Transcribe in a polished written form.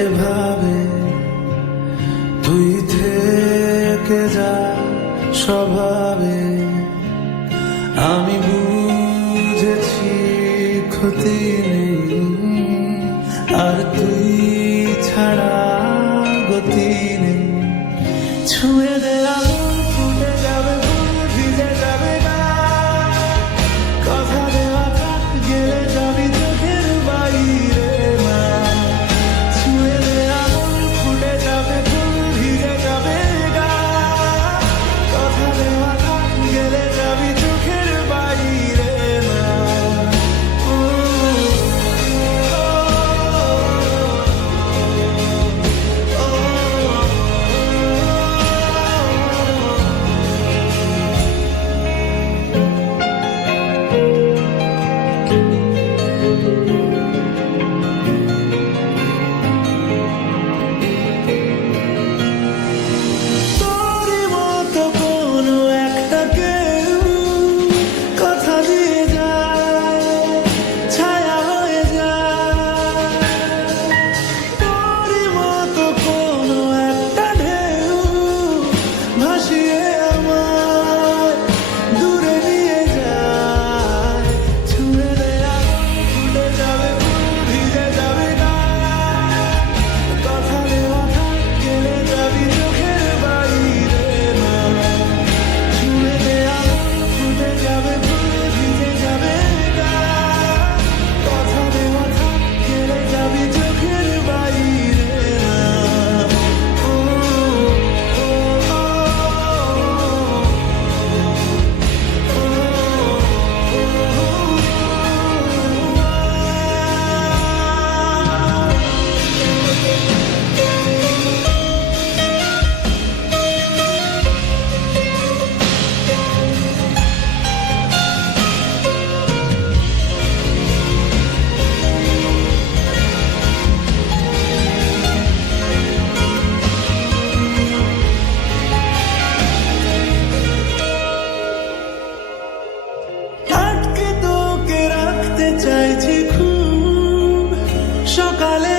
এভাবে তুই থেকে যা স্বভাবে। আমি বুঝেছি ক্ষতি নেই, আর তুই ছাড়া গতি নেই। ছুঁয়ে দে আগুন, ফুটে যাবে ফুল, ভিজে যাবে গা। কথা দেওয়া থাক, গেলে যাবি চোখের বাইরে না। ছুঁয়ে দে আগুন, ফুটে যাবে ফুল, ভিজে যাবে গা। কথা দেওয়া থাক, গেলে যাবি চোখের বাইরে না। তোরই মতো কোনো একটা কেউ কথা দিয়ে যায়, ছায়া হয়ে যায়। তোরই মতো কোনো একটা ঢেউ ভাসিয়ে আমায় দূরে নিয়ে যায়। ছুঁয়ে দে আগুন, ফুটে যাবে ফুল, ভিজে যাবে গা। কথা দেওয়া থাক, গেলে যাবি চোখের বাইরে না। ছুঁয়ে দে আগুন, ফুটে যাবে ফুল, ভিজে যাবে গা। কথা দেওয়া থাক, গেলে যাবি চোখের বাইরে না। আটকে তোকে রাখতে চাইছি খুব, সকালে